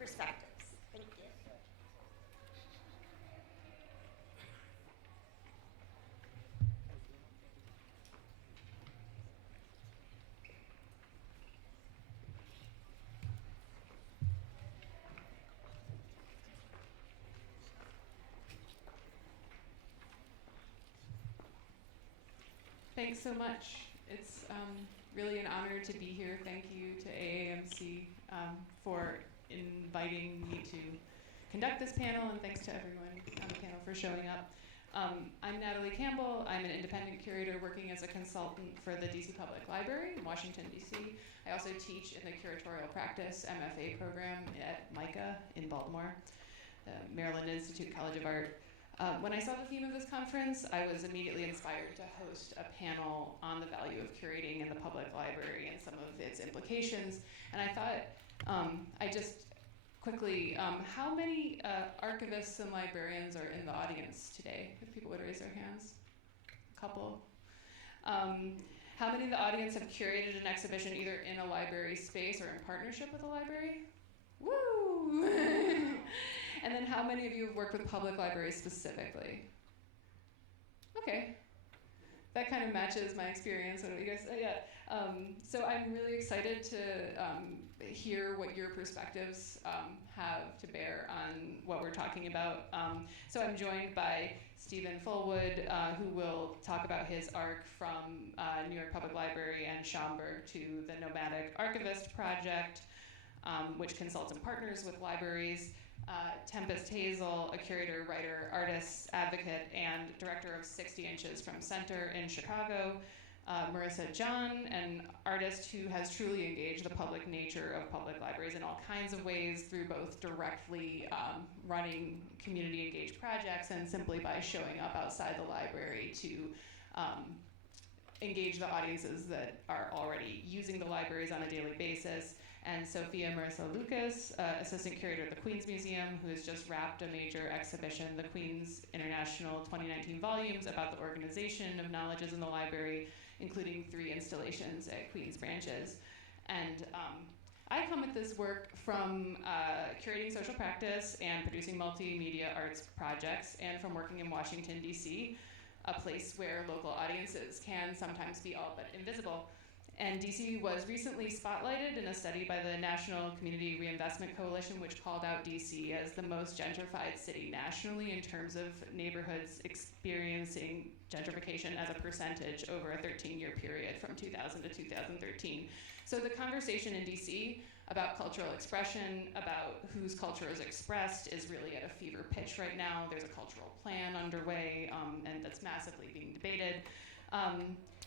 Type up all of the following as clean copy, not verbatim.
perspectives. Thank you. Thanks so much. It's really an honor to be here. Thank you to AAMC for inviting me to conduct this panel, and thanks to everyone on the panel for showing up. I'm Natalie Campbell. I'm an independent curator working as a consultant for the DC Public Library in Washington, D.C. I also teach in the Curatorial Practice MFA program at MICA in Baltimore, the Maryland Institute College of Art. When I saw the theme of this conference, I was immediately inspired to host a panel on the value of curating in the public library and some of its implications. And I thought, I just quickly, how many archivists and librarians are in the audience today? If people would raise their hands. A couple. How many in the audience have curated an exhibition either in a library space or in partnership with a library? Woo! And then how many of you have worked with public libraries specifically? Okay. That kind of matches my experience. What do you guys say? Yeah. So I'm really excited to hear what your perspectives have to bear on what we're talking about. So I'm joined by Stephen Fulwood, who will talk about his arc from New York Public Library and Schaumburg to the Nomadic Archivist Project, which consults and partners with libraries. Tempest Hazel, a curator, writer, artist, advocate, and director of 60 Inches from Center in Chicago. Marissa John, an artist who has truly engaged the public nature of public libraries in all kinds of ways through both directly running community engaged projects and simply by showing up outside the library to engage the audiences that are already using the libraries on a daily basis. And Sophia Marissa Lucas, assistant curator at the Queens Museum, who has just wrapped a major exhibition, the Queens International 2019 volumes, about the organization of knowledges in the library, including 3 installations at Queens branches. And I come at this work from curating social practice and producing multimedia arts projects, and from working in Washington, D.C., a place where local audiences can sometimes be all but invisible. And DC was recently spotlighted in a study by the National Community Reinvestment Coalition, which called out DC as the most gentrified city nationally in terms of neighborhoods experiencing gentrification as a percentage over a 13-year period from 2000 to 2013. So the conversation in DC about cultural expression, about whose culture is expressed, is really at a fever pitch right now. There's a cultural plan underway, and that's massively being debated.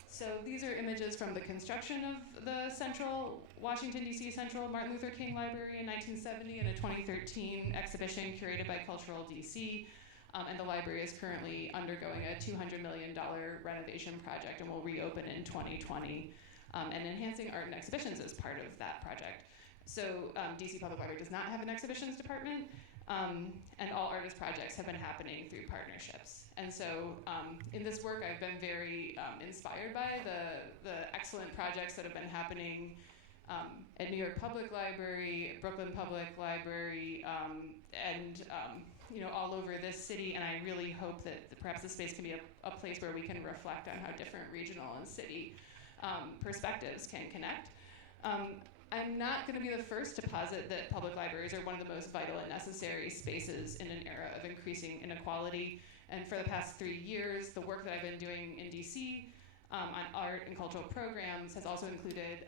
So these are images from the construction of the central Washington, D.C. Central Martin Luther King Library in 1970 and a 2013 exhibition curated by Cultural D.C. And the library is currently undergoing a $200 million renovation project and will reopen in 2020. And enhancing art and exhibitions is part of that project. So DC Public Library does not have an exhibitions department, and all artist projects have been happening through partnerships. And so in this work, I've been very inspired by the excellent projects that have been happening at New York Public Library, Brooklyn Public Library, and all over this city. And I really hope that perhaps this space can be a place where we can reflect on how different regional and city perspectives can connect. I'm not going to be the first to posit that public libraries are one of the most vital and necessary spaces in an era of increasing inequality. And for the past 3 years, the work that I've been doing in DC on art and cultural programs has also included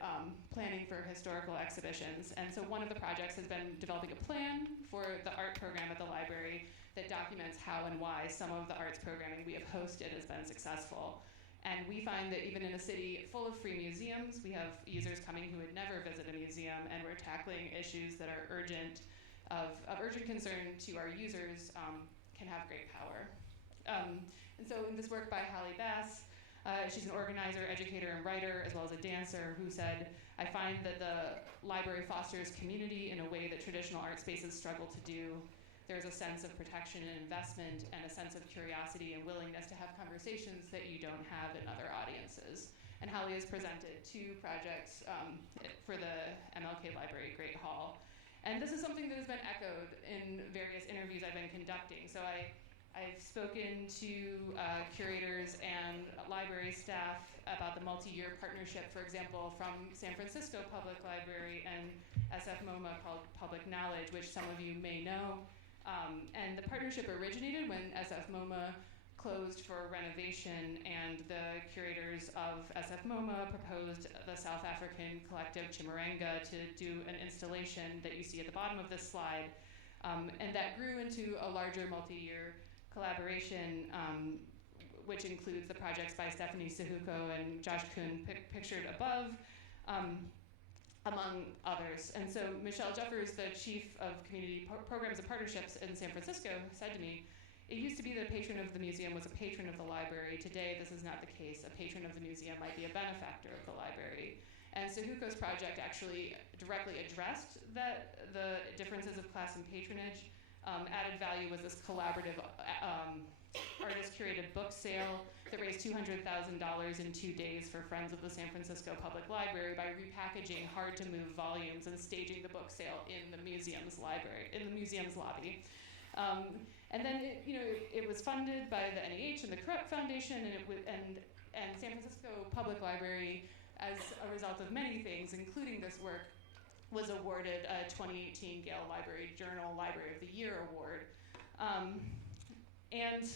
planning for historical exhibitions. And so one of the projects has been developing a plan for the art program at the library that documents how and why some of the arts programming we have hosted has been successful. And we find that even in a city full of free museums, we have users coming who would never visit a museum, and we're tackling issues that are urgent, of urgent concern to our users, can have great power. And so in this work by Holly Bass, she's an organizer, educator, and writer, as well as a dancer, who said, I find that the library fosters community in a way that traditional art spaces struggle to do. There's a sense of protection and investment, and a sense of curiosity and willingness to have conversations that you don't have in other audiences. And Holly has presented 2 projects for the MLK Library Great Hall. And this is something that has been echoed in various interviews I've been conducting. So I've spoken to curators and library staff about the multi-year partnership, for example, from San Francisco Public Library and SF MoMA called Public Knowledge, which some of you may know. And the partnership originated when SF MoMA closed for renovation, and the curators of SF MoMA proposed the South African collective Chimaranga to do an installation that you see at the bottom of this slide. And that grew into a larger multi-year collaboration, which includes the projects by Stephanie Sahuko and Josh Kuhn pictured above, among others. And so Michelle Jeffers, the chief of community programs and partnerships in San Francisco, said to me, it used to be that a patron of the museum was a patron of the library. Today, this is not the case. A patron of the museum might be a benefactor of the library. And Sahuko's project actually directly addressed the differences of class and patronage. Added value was this collaborative artist-curated book sale that raised $200,000 in 2 days for Friends of the San Francisco Public Library by repackaging hard-to-move volumes and staging the book sale in the museum's lobby. And then it was funded by the NEH and the Corrupt Foundation, and San Francisco Public Library, as a result of many things, including this work, was awarded a 2018 Gale Library Journal Library of the Year Award. And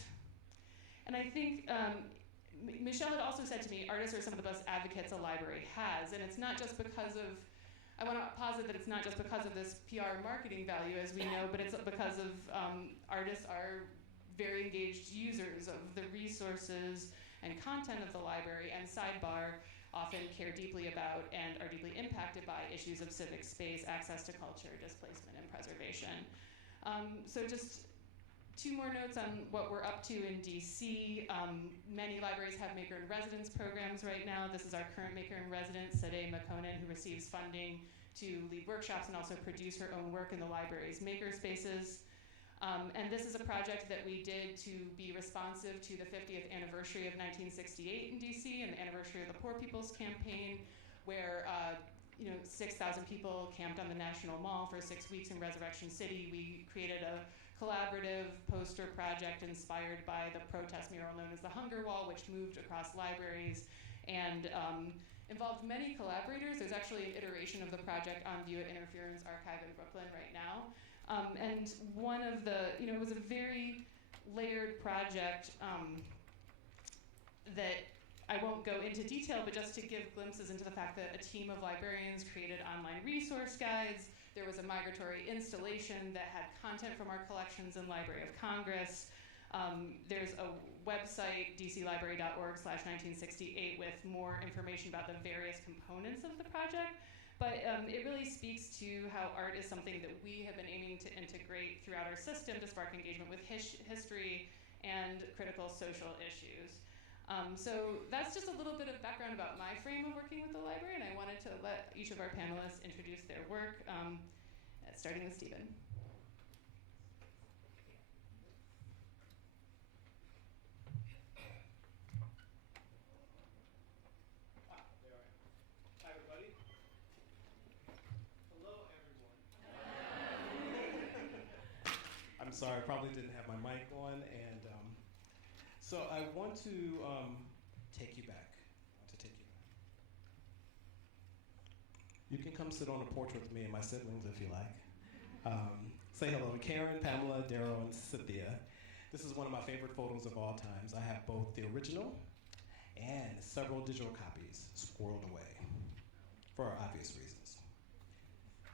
I think Michelle had also said to me, artists are some of the best advocates a library has, and it's not just because of, I want to posit that it's not just because of this PR marketing value, as we know, but it's because of artists are very engaged users of the resources and content of the library, and sidebar, often care deeply about and are deeply impacted by issues of civic space, access to culture, displacement, and preservation. So just 2 more notes on what we're up to in DC. Many libraries have Maker-in-Residence programs right now. This is our current Maker-in-Residence, Sade Makonnen, who receives funding to lead workshops and also produce her own work in the library's maker spaces. And this is a project that we did to be responsive to the 50th anniversary of 1968 in DC and the anniversary of the Poor People's Campaign, where 6,000 people camped on the National Mall for 6 weeks in Resurrection City. We created a collaborative poster project inspired by the protest mural known as the Hunger Wall, which moved across libraries and involved many collaborators. There's actually an iteration of the project on view at Interference Archive in Brooklyn right now. And one of the, it was a very layered project that I won't go into detail, but just to give glimpses into the fact that a team of librarians created online resource guides. There was a migratory installation that had content from our collections in Library of Congress. There's a website, dclibrary.org/1968, with more information about the various components of the project. But it really speaks to how art is something that we have been aiming to integrate throughout our system to spark engagement with history and critical social issues. So that's just a little bit of background about my frame of working with the library, and I wanted to let each of our panelists introduce their work, starting with Stephen. I'm sorry, I probably didn't have my mic on, and so I want to take you back. You can come sit on a porch with me and my siblings if you like. Say hello to Karen, Pamela, Darrow, and Cynthia. This is one of my favorite photos of all times. I have both the original and several digital copies squirreled away for obvious reasons.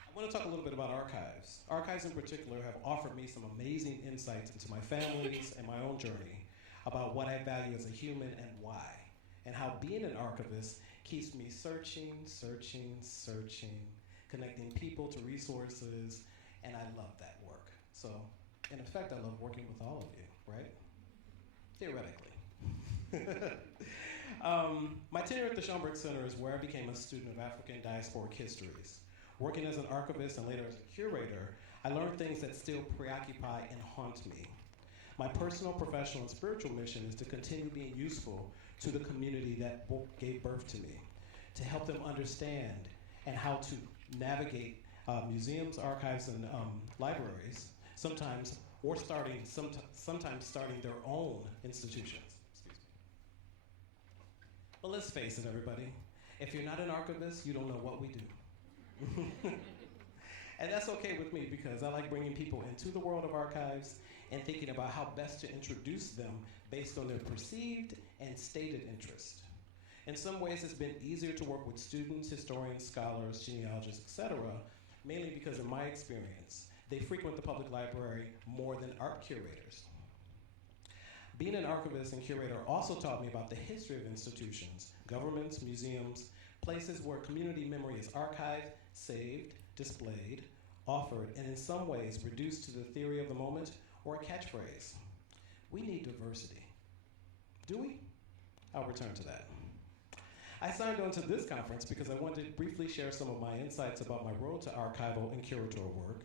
I want to talk a little bit about archives. Archives in particular have offered me some amazing insights into my family's and my own journey about what I value as a human and why, and how being an archivist keeps me searching, connecting people to resources, and I love that work. So, in effect, I love working with all of you, right? Theoretically. My tenure at the Schomburg Center is where I became a student of African diasporic histories. Working as an archivist and later as a curator, I learned things that still preoccupy and haunt me. My personal, professional, and spiritual mission is to continue being useful to the community that gave birth to me, to help them understand and how to navigate museums, archives, and libraries, sometimes starting their own institutions. Excuse me. But let's face it, everybody. If you're not an archivist, you don't know what we do. And that's okay with me because I like bringing people into the world of archives and thinking about how best to introduce them based on their perceived and stated interest. In some ways, it's been easier to work with students, historians, scholars, genealogists, etc., mainly because in my experience, they frequent the public library more than art curators. Being an archivist and curator also taught me about the history of institutions, governments, museums, places where community memory is archived, saved, displayed, offered, and in some ways reduced to the theory of the moment or a catchphrase. We need diversity. Do we? I'll return to that. I signed on to this conference because I wanted to briefly share some of my insights about my road to archival and curatorial work,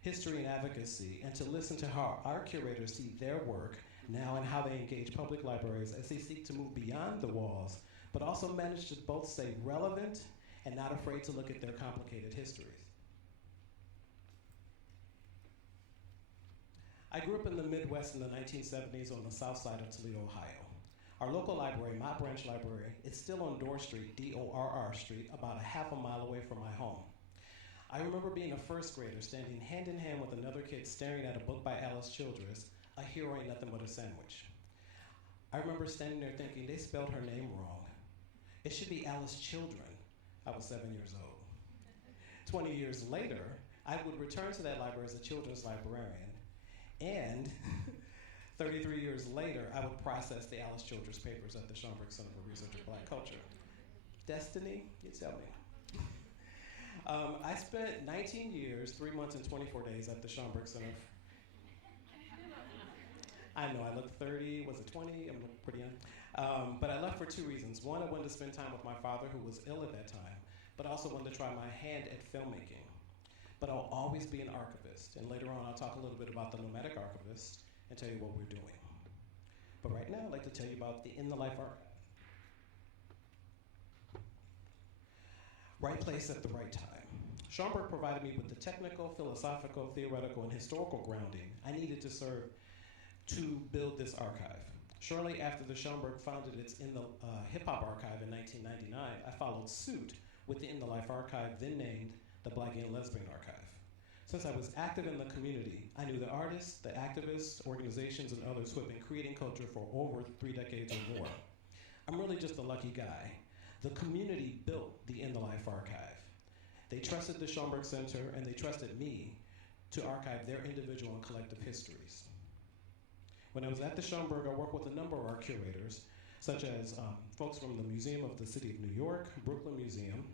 history and advocacy, and to listen to how our curators see their work now and how they engage public libraries as they seek to move beyond the walls, but also manage to both stay relevant and not afraid to look at their complicated histories. I grew up in the Midwest in the 1970s on the south side of Toledo, Ohio. Our local library, Mott Branch Library, is still on Dorr Street, D-O-R-R Street, about a half a mile away from my home. I remember being a first grader standing hand in hand with another kid staring at a book by Alice Childress, A Hero Ain't Nothing But a Sandwich. I remember standing there thinking, they spelled her name wrong. It should be Alice Children. I was 7 years old. 20 years later, I would return to that library as a children's librarian, and 33 years later, I would process the Alice Childress papers at the Schomburg Center for Research of Black Culture. Destiny? You tell me. I spent 19 years, 3 months, and 24 days at the Schomburg Center. I know, I look 30, was it 20? I'm pretty young. But I left for two reasons. One, I wanted to spend time with my father, who was ill at that time, but also wanted to try my hand at filmmaking. But I'll always be an archivist, and later on I'll talk a little bit about the nomadic archivist and tell you what we're doing. But right now, I'd like to tell you about the In the Life Archive. Right place at the right time. Schomburg provided me with the technical, philosophical, theoretical, and historical grounding I needed to serve to build this archive. Shortly after the Schomburg founded its In the Hip Hop Archive in 1999, I followed suit with the In the Life Archive, then named the Black and Lesbian Archive. Since I was active in the community, I knew the artists, the activists, organizations, and others who have been creating culture for over 3 decades or more. I'm really just a lucky guy. The community built the In the Life Archive. They trusted the Schomburg Center, and they trusted me to archive their individual and collective histories. When I was at the Schomburg, I worked with a number of our curators, such as folks from the Museum of the City of New York, Brooklyn Museum,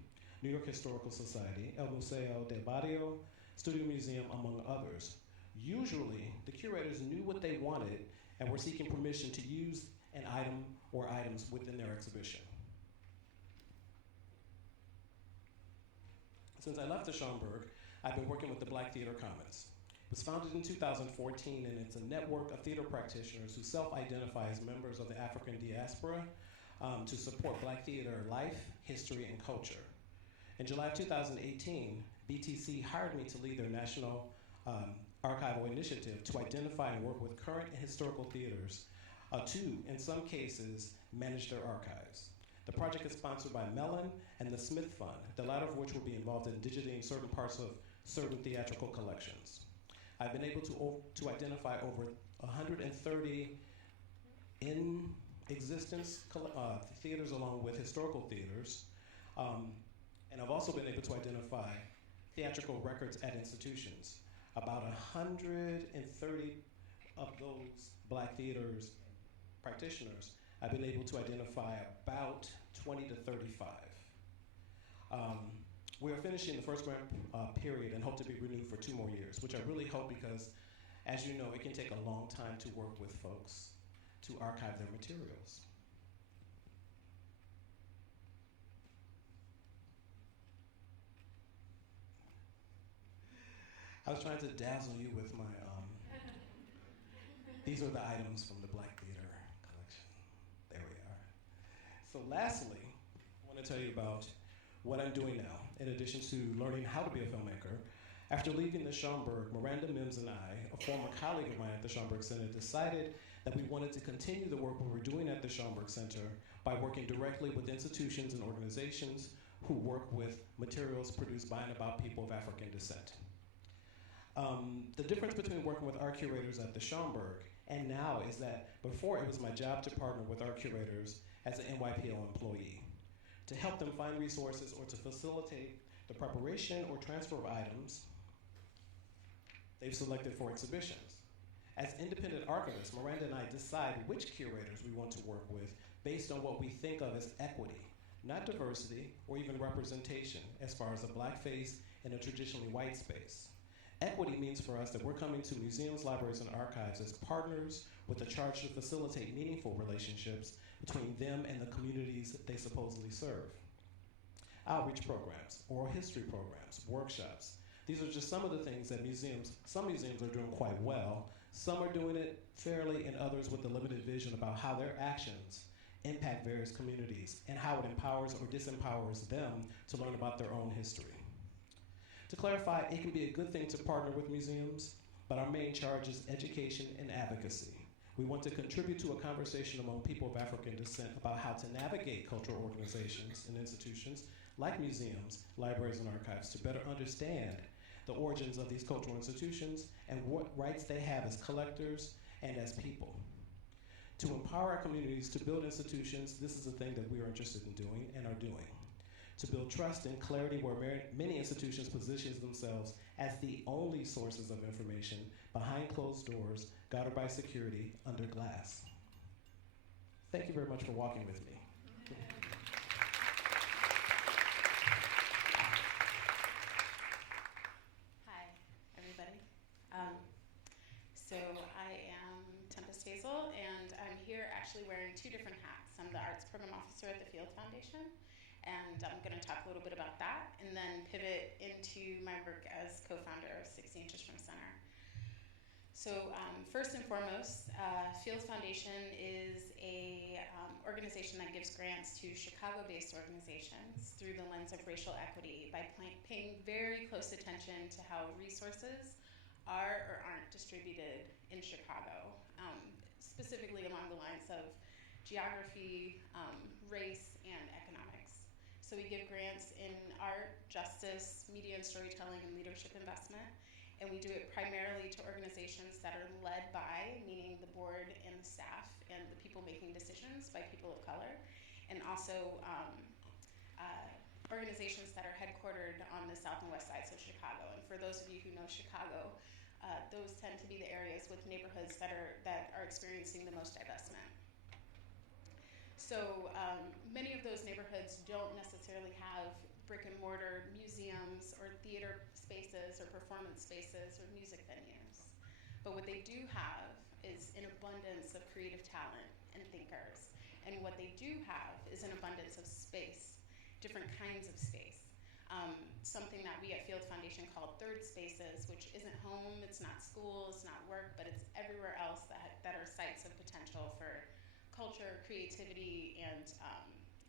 New York Historical Society, El Museo del Barrio, Studio Museum, among others. Usually, the curators knew what they wanted and were seeking permission to use an item or items within their exhibition. Since I left the Schomburg, I've been working with the Black Theater Commons. It was founded in 2014, and it's a network of theater practitioners who self-identify as members of the African diaspora to support Black theater life, history, and culture. In July of 2018, BTC hired me to lead their national archival initiative to identify and work with current and historical theaters to, in some cases, manage their archives. The project is sponsored by Mellon and the Smith Fund, the latter of which will be involved in digiting certain parts of certain theatrical collections. I've been able to identify over 130 in existence theaters along with historical theaters, and I've also been able to identify theatrical records at institutions. About 130 of those Black theaters practitioners, I've been able to identify about 20 to 35. We are finishing the first grant period and hope to be renewed for 2 more years, which I really hope because, as you know, it can take a long time to work with folks to archive their materials. I was trying to dazzle you with my, these are the items from the Black Theater collection. There we are. So lastly, I want to tell you about what I'm doing now, in addition to learning how to be a filmmaker. After leaving the Schomburg, Miranda Mims and I, a former colleague of mine at the Schomburg Center, decided that we wanted to continue the work we were doing at the Schomburg Center by working directly with institutions and organizations who work with materials produced by and about people of African descent. The difference between working with art curators at the Schomburg and now is that before it was my job to partner with art curators as an NYPL employee to help them find resources or to facilitate the preparation or transfer of items they've selected for exhibitions. As independent archivists, Miranda and I decide which curators we want to work with based on what we think of as equity, not diversity or even representation as far as a black face in a traditionally white space. Equity means for us that we're coming to museums, libraries, and archives as partners with a charge to facilitate meaningful relationships between them and the communities they supposedly serve. Outreach programs, oral history programs, workshops. These are just some of the things that some museums are doing quite well. Some are doing it fairly and others with a limited vision about how their actions impact various communities and how it empowers or disempowers them to learn about their own history. To clarify, it can be a good thing to partner with museums, but our main charge is education and advocacy. We want to contribute to a conversation among people of African descent about how to navigate cultural organizations and institutions like museums, libraries, and archives to better understand the origins of these cultural institutions and what rights they have as collectors and as people. To empower our communities to build institutions, this is a thing that we are interested in doing and are doing. To build trust and clarity where many institutions position themselves as the only sources of information behind closed doors, guarded by security, under glass. Thank you very much for walking with me. Hi, everybody. So I am Tempest Hazel, and I'm here actually wearing two different hats. I'm the Arts Program Officer at the Field Foundation, and I'm going to talk a little bit about that and then pivot into my work as co-founder of 60 Inches from Center. So first and foremost, Field Foundation is a organization that gives grants to Chicago-based organizations through the lens of racial equity by paying very close attention to how resources are or aren't distributed in Chicago, specifically along the lines of geography, race, and economics. So we give grants in art, justice, media and storytelling, and leadership investment. And we do it primarily to organizations that are led by, meaning the board and the staff and the people making decisions by people of color, and also organizations that are headquartered on the south and west sides of Chicago. And for those of you who know Chicago, those tend to be the areas with neighborhoods that are experiencing the most divestment. So many of those neighborhoods don't necessarily have brick and mortar museums or theater spaces or performance spaces or music venues. But what they do have is an abundance of creative talent and thinkers. And what they do have is an abundance of space, different kinds of space. Something that we at Field Foundation call third spaces, which isn't home, it's not school, it's not work, but it's everywhere else that are sites of potential for culture, creativity, and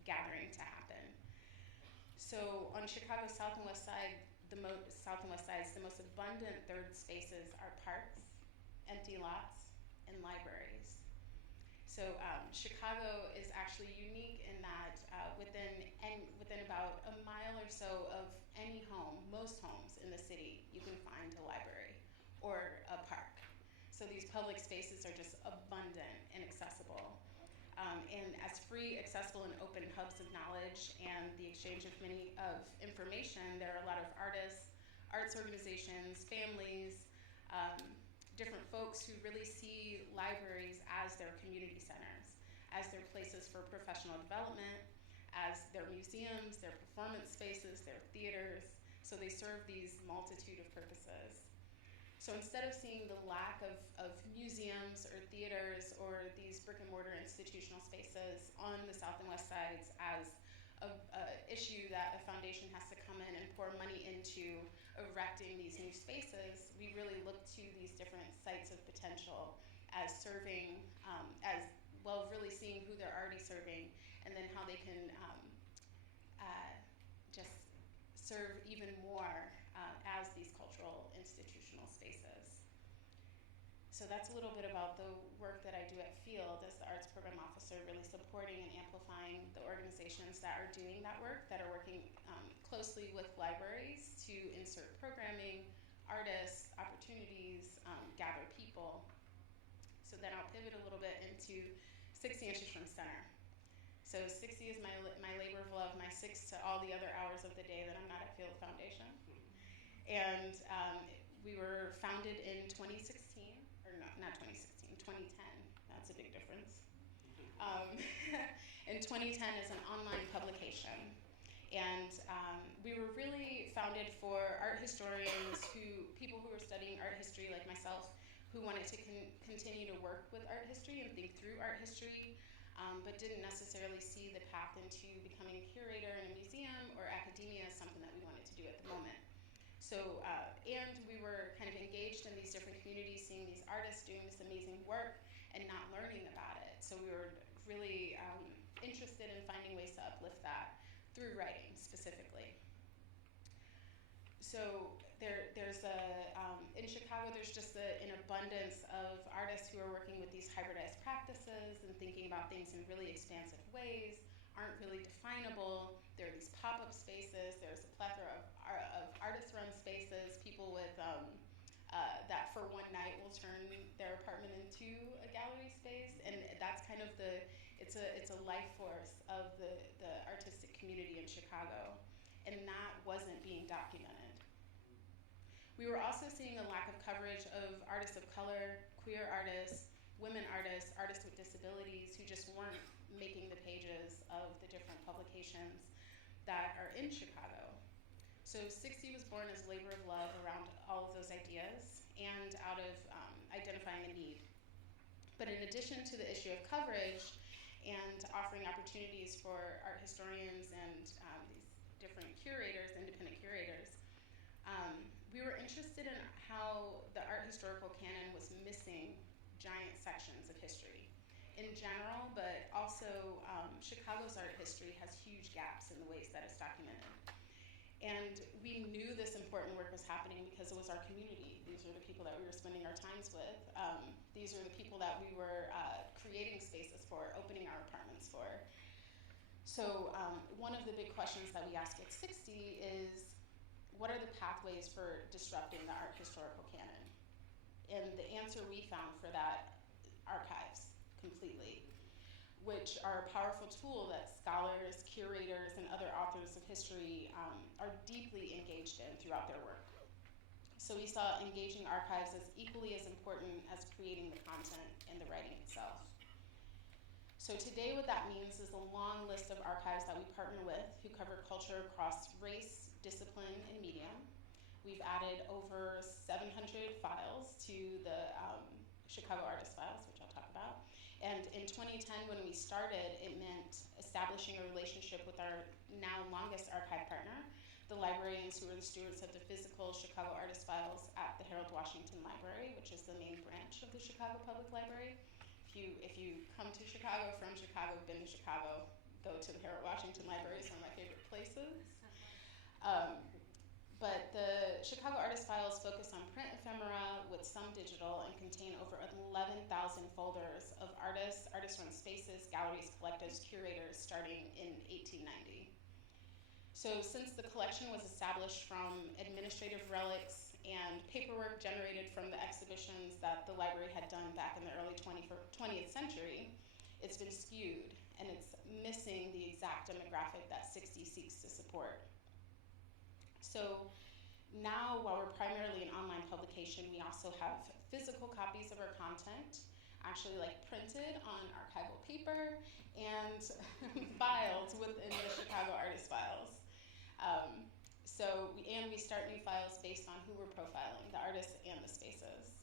gathering to happen. So on Chicago's south and west side, the most abundant third spaces are parks, empty lots, and libraries. So Chicago is actually unique in that within about a mile or so of any home, most homes in the city, you can find a library or a park. So these public spaces are just abundant and accessible. And as free, accessible, and open hubs of knowledge and the exchange of information, there are a lot of artists, arts organizations, families, different folks who really see libraries as their community centers, as their places for professional development, as their museums, their performance spaces, their theaters. So they serve these multitude of purposes. So instead of seeing the lack of museums or theaters or these brick and mortar institutional spaces on the south and west sides as an issue that a foundation has to come in and pour money into erecting these new spaces, we really look to these different sites of potential as serving, really seeing who they're already serving, and then how they can just serve even more as these cultural institutional spaces. So that's a little bit about the work that I do at Field as the arts program officer, really supporting and amplifying the organizations that are doing that work, that are working closely with libraries to insert programming, artists, opportunities, gather people. So then I'll pivot a little bit into 60 Inches from Center. So 60 is my labor of love, my 6 to all the other hours of the day that I'm not at Field Foundation. And we were founded in 2016. Not 2016, 2010. That's a big difference. In 2010 is an online publication. And we were really founded for art historians, people who were studying art history like myself, who wanted to continue to work with art history and think through art history, but didn't necessarily see the path into becoming a curator in a museum or academia as something that we wanted to do at the moment. So, and we were kind of engaged in these different communities, seeing these artists doing this amazing work and not learning about it. So we were really interested in finding ways to uplift that through writing specifically. So there's in Chicago, there's just an abundance of artists who are working with these hybridized practices and thinking about things in really expansive ways, aren't really definable. There are these pop-up spaces. There's a plethora of artist-run spaces, people with that for one night will turn their apartment into a gallery space, and that's kind of it's a life force of the artistic community in Chicago, and that wasn't being documented. We were also seeing a lack of coverage of artists of color, queer artists, women artists, artists with disabilities who just weren't making the pages of the different publications that are in Chicago. So 60 was born as labor of love around all of those ideas and out of identifying a need. But in addition to the issue of coverage and offering opportunities for art historians and these different curators, independent curators, we were interested in how the art historical canon was missing giant sections of history in general, but also Chicago's art history has huge gaps in the ways that it's documented. And we knew this important work was happening because it was our community. These were the people that we were spending our times with. These were the people that we were creating spaces for, opening our apartments for. So one of the big questions that we ask at 60 is, what are the pathways for disrupting the art historical canon? And the answer we found for that, archives, completely, which are a powerful tool that scholars, curators, and other authors of history are deeply engaged in throughout their work. So we saw engaging archives as equally as important as creating the content and the writing itself. So today what that means is a long list of archives that we partner with who cover culture across race, discipline, and medium. We've added over 700 files to the Chicago Artist Files, which I'll talk about. And in 2010, when we started, it meant establishing a relationship with our now longest archive partner, the librarians who are the stewards of the physical Chicago Artist Files at the Harold Washington Library, which is the main branch of the Chicago Public Library. If you come to Chicago, from Chicago, been to Chicago, go to the Harold Washington Library. It's one of my favorite places. But the Chicago Artist Files focus on print ephemera with some digital and contain over 11,000 folders of artists, artist-run spaces, galleries, collectives, curators starting in 1890. So since the collection was established from administrative relics and paperwork generated from the exhibitions that the library had done back in the early 20th century, it's been skewed and it's missing the exact demographic that 60 seeks to support. So now, while we're primarily an online publication, we also have physical copies of our content, actually like printed on archival paper and filed within the Chicago Artist Files. We start new files based on who we're profiling, the artists and the spaces.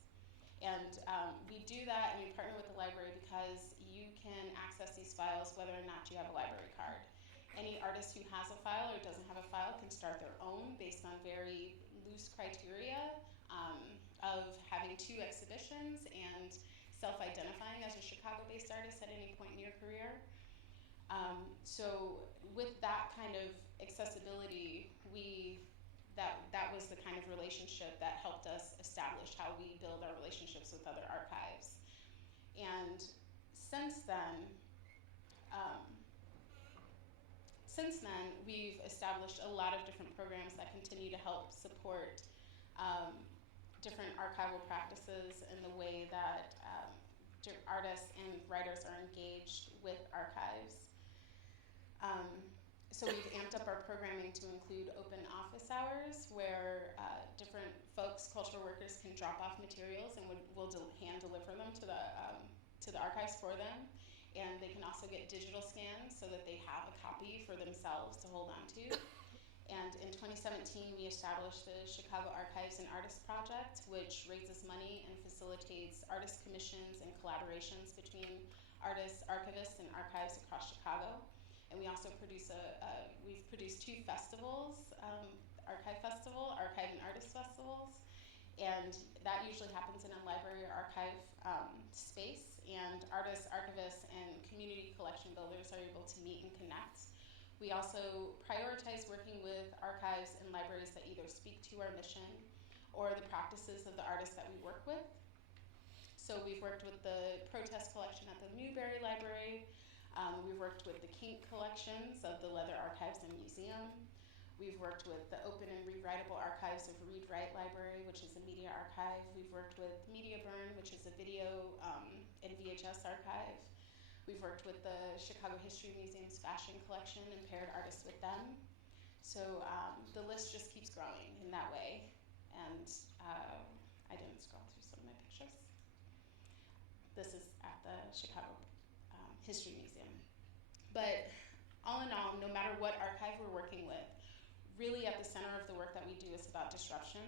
And we do that and we partner with the library because you can access these files whether or not you have a library card. Any artist who has a file or doesn't have a file can start their own based on very loose criteria of having 2 exhibitions and self-identifying as a Chicago-based artist at any point in your career. So with that kind of accessibility, we relationship that helped us establish how we build our relationships with other archives. And since then, we've established a lot of different programs that continue to help support different archival practices and the way that artists and writers are engaged with archives. So we've amped up our programming to include open office hours where different folks, cultural workers, can drop off materials and we'll hand deliver them to the archives for them. And they can also get digital scans so that they have a copy for themselves to hold on to. And in 2017, we established the Chicago Archives and Artists Project, which raises money and facilitates artist commissions and collaborations between artists, archivists, and archives across Chicago. And we also we've produced 2 festivals, Archive Festival, Archive and Artist Festivals. And that usually happens in a library or archive space, and artists, archivists, and community collection builders are able to meet and connect. We also prioritize working with archives and libraries that either speak to our mission or the practices of the artists that we work with. So we've worked with the protest collection at the Newberry Library. We've worked with the Kink collections of the Leather Archives and Museum. We've worked with the Open and Rewritable Archives of Read Write Library, which is a media archive. We've worked with Media Burn, which is a video and VHS archive. We've worked with the Chicago History Museum's fashion collection and paired artists with them. So the list just keeps growing in that way. And I didn't scroll through some of my pictures. This is at the Chicago History Museum. But all in all, no matter what archive we're working with, really at the center of the work that we do is about disruption.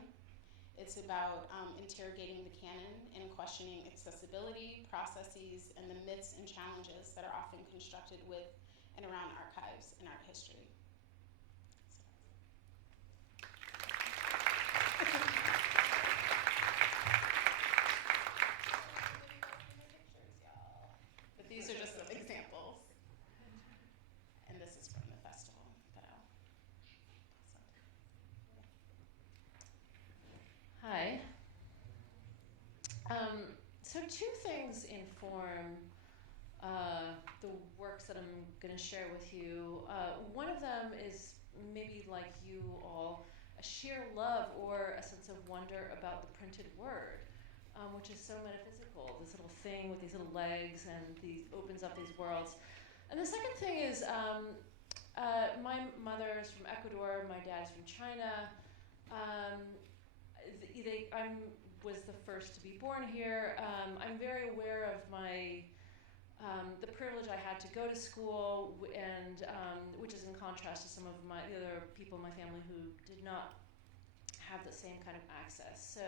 It's about interrogating the canon and questioning accessibility, processes, and the myths and challenges that are often constructed with and around archives and art history. But these are just some examples. And this is from the festival. Hi. So 2 things inform the works that I'm going to share with you. One of them is maybe like you all, a sheer love or a sense of wonder about the printed word, which is so metaphysical. This little thing with these little legs and opens up these worlds. And the second thing is my mother is from Ecuador, my dad is from China. I was the first to be born here. I'm very aware of the privilege I had to go to school, and which is in contrast to some of the other people in my family who did not have the same kind of access. So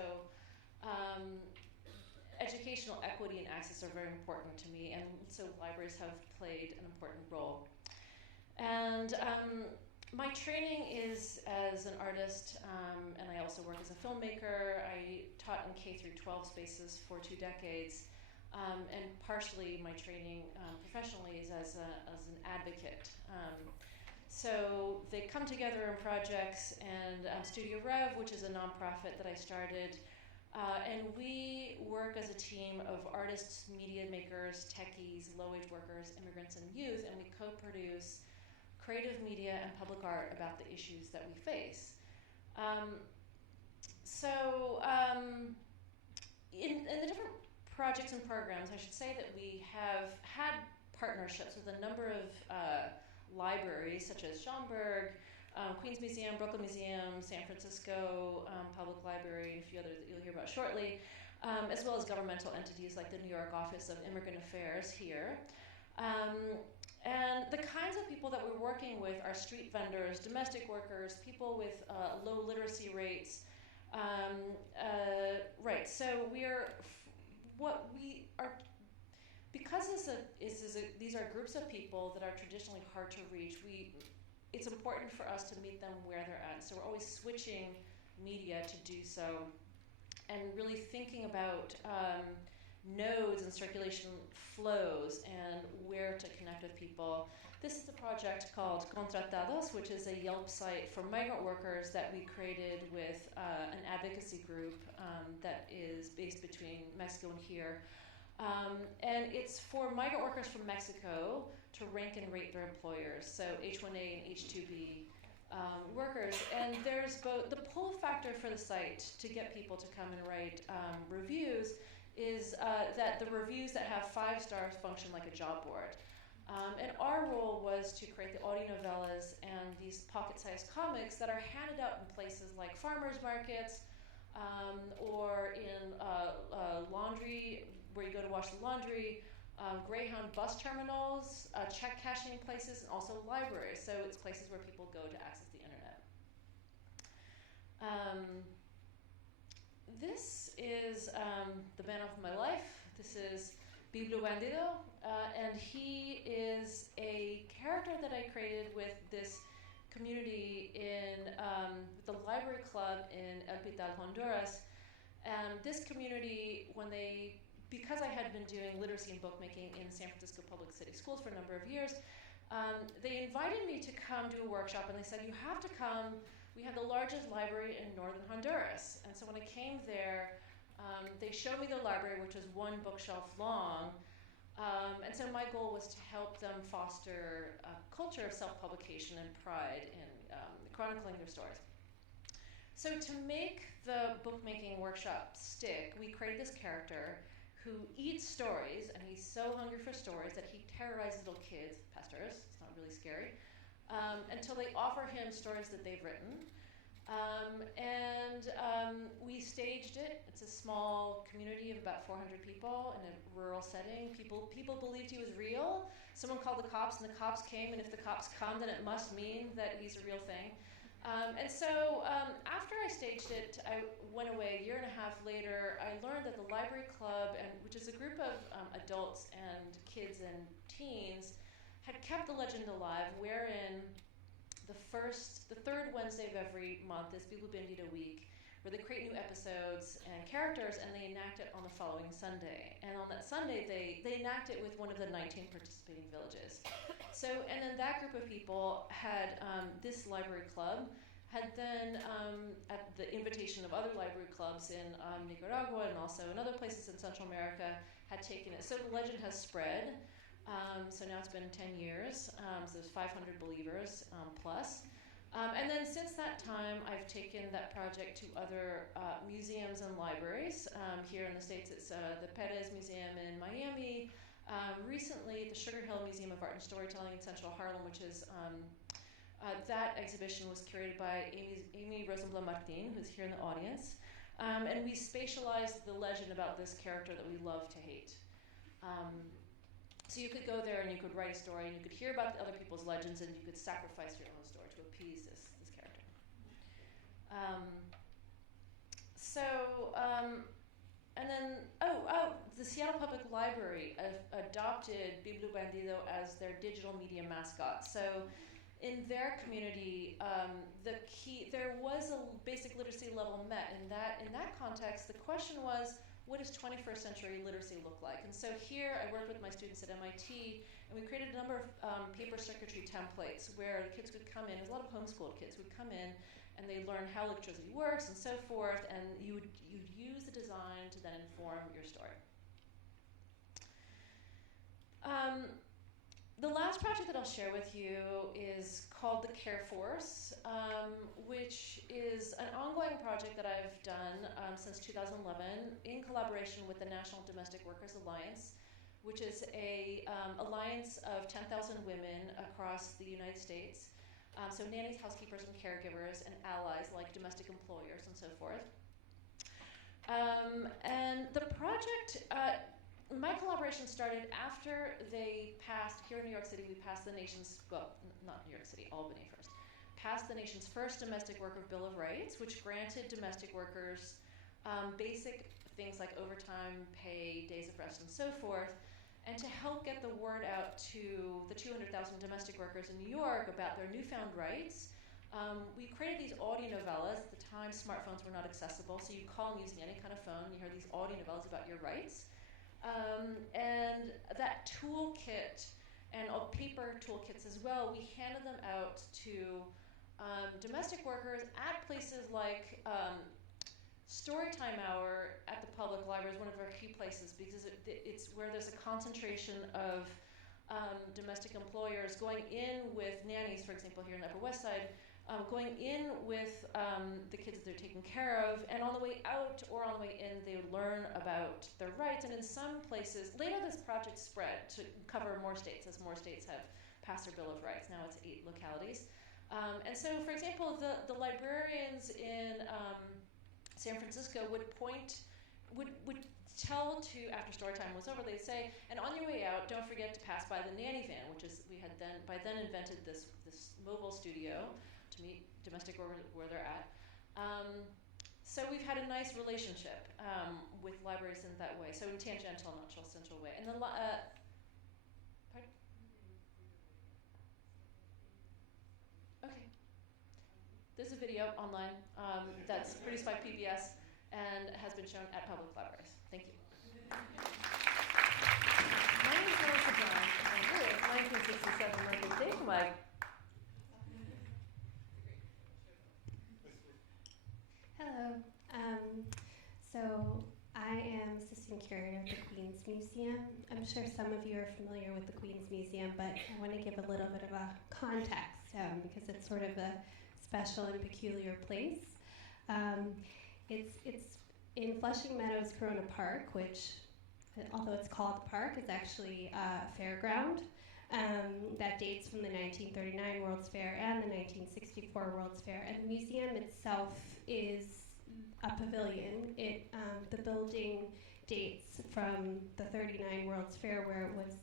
educational equity and access are very important to me, and so libraries have played an important role. And my training is as an artist, and I also work as a filmmaker. I taught in K-12 spaces for 2 decades, and partially my training professionally is as an advocate. So they come together in projects, and Studio Rev, which is a nonprofit that I started, and we work as a team of artists, media makers, techies, low-wage workers, immigrants, and youth, and we co-produce creative media and public art about the issues that we face. In the different projects and programs, I should say that we have had partnerships with a number of libraries, such as Schaumburg, Queens Museum, Brooklyn Museum, San Francisco Public Library, and a few others that you'll hear about shortly, as well as governmental entities like the New York Office of Immigrant Affairs here. And the kinds of people that we're working with are street vendors, domestic workers, people with low literacy rates. Right, so because these are groups of people that are traditionally hard to reach, it's important for us to meet them where they're at. So we're always switching media to do so, and really thinking about nodes and circulation flows and where to connect with people. This is a project called Contrattados, which is a Yelp site for migrant workers that we created with an advocacy group that is based between Mexico and here. And it's for migrant workers from Mexico to rank and rate their employers, so H1A and H2B workers. And there's both the pull factor for the site to get people to come and write reviews is that the reviews that have 5 stars function like a job board. And our role was to create the audio novellas and these pocket-sized comics that are handed out in places like farmers markets or in laundry, where you go to wash the laundry, Greyhound bus terminals, check cashing places, and also libraries. So it's places where people go to access the internet. This is the man of my life. This is Biblu Bandido, and he is a character that I created with this community in the library club in El Pital, Honduras. And this community, because I had been doing literacy and bookmaking in San Francisco Public City Schools for a number of years, they invited me to come do a workshop, and they said, you have to come. We have the largest library in northern Honduras. And so when I came there, they showed me the library, which was 1 bookshelf long. And so my goal was to help them foster a culture of self-publication and pride in chronicling their stories. So to make the bookmaking workshop stick, we created this character who eats stories, and he's so hungry for stories that he terrorizes little kids, pesters, it's not really scary, until they offer him stories that they've written. We staged it. It's a small community of about 400 people in a rural setting. People believed he was real. Someone called the cops, and the cops came, and if the cops come, then it must mean that he's a real thing. After I staged it, I went away. A year and a half later, I learned that the Library Club, which is a group of adults and kids and teens, had kept the legend alive, wherein the third Wednesday of every month is Biblu Bandido Week, where they create new episodes and characters, and they enact it on the following Sunday. And on that Sunday, they enact it with one of the 19 participating villages. And then that group of people had this library club, had then, at the invitation of other library clubs in Nicaragua and also in other places in Central America, had taken it. So the legend has spread. So now it's been 10 years, so there's 500 believers plus. And then since that time, I've taken that project to other museums and libraries. Here in the States, it's the Perez Museum in Miami. Recently, the Sugar Hill Museum of Art and Storytelling in Central Harlem, which is, that exhibition was curated by Amy Rosenblum Martin, who's here in the audience. And we spatialized the legend about this character that we love to hate. So you could go there and you could write a story, and you could hear about the other people's legends, and you could sacrifice your own story to appease this character. The Seattle Public Library adopted Biblu Bandido as their digital media mascot. So in their community, there was a basic literacy level met. In that context, the question was, what does 21st century literacy look like? And so here I worked with my students at MIT, and we created a number of paper circuitry templates where the kids would come in. There's a lot of homeschooled kids would come in, and they'd learn how electricity works and so forth, and you'd use the design to then inform your story. The last project that I'll share with you is called the Care Force, which is an ongoing project that I've done since 2011 in collaboration with the National Domestic Workers Alliance, which is a alliance of 10,000 women across the United States. So nannies, housekeepers, and caregivers, and allies like domestic employers and so forth. And the project, my collaboration started after they passed, here in New York City, we passed the nation's, well, not New York City, Albany first, passed the nation's first domestic worker Bill of Rights, which granted domestic workers basic things like overtime pay, days of rest, and so forth. And to help get the word out to the 200,000 domestic workers in New York about their newfound rights, we created these audio novellas. At the time, smartphones were not accessible, so you call them using any kind of phone, you hear these audio novellas about your rights. And that toolkit and paper toolkits as well. We handed them out to domestic workers at places like Storytime Hour at the public library is one of our key places, because it's where there's a concentration of domestic employers going in with nannies, for example, here in the Upper West Side, going in with the kids that they're taking care of, and on the way out or on the way in, they would learn about their rights. And in some places, later this project spread to cover more states, as more states have passed their Bill of Rights. Now it's 8 localities. And so, for example, the librarians in San Francisco would tell to, after story time was over, they'd say, and on your way out, don't forget to pass by the nanny van, which is, we had then, by then invented this mobile studio to meet domestic workers where they're at. So we've had a nice relationship with libraries in that way, so in tangential, not so central way. And the, pardon? Okay. There's a video online that's produced by PBS and has been shown at public libraries. Thank you. My name is Melissa John, and here is 1967 Lincoln Station Flag. Hello. So I am assistant curator at the Queen's Museum. I'm sure some of you are familiar with the Queen's Museum, but I want to give a little bit of a context because it's sort of a special and peculiar place. It's in Flushing Meadows Corona Park, which, although it's called the park, is actually a fairground that dates from the 1939 World's Fair and the 1964 World's Fair. And the museum itself is a pavilion. The building dates from the 39 World's Fair, where it was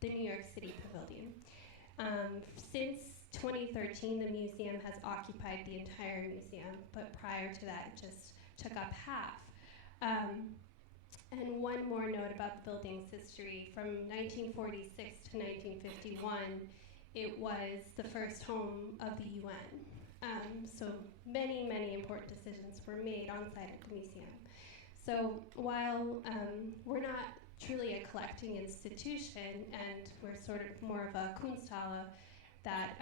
the New York City Pavilion. Since 2013, the museum has occupied the entire museum, but prior to that, it just took up half. And one more note about the building's history. From 1946 to 1951, it was the first home of the UN. So many, many important decisions were made on site at the museum. So while we're not truly a collecting institution, and we're sort of more of a Kunsthalle that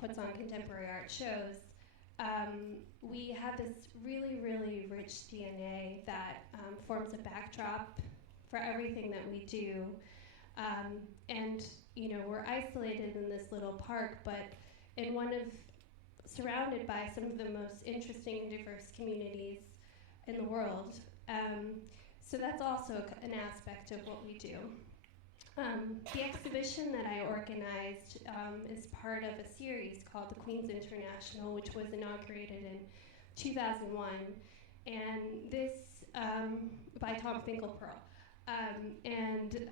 puts on contemporary art shows, we have this really, really rich DNA that forms a backdrop for everything that we do. And you know, we're isolated in this little park, but surrounded by some of the most interesting and diverse communities in the world. So that's also an aspect of what we do. The exhibition that I organized is part of a series called the Queen's International, which was inaugurated in 2001, and this by Tom Finkelpearl, and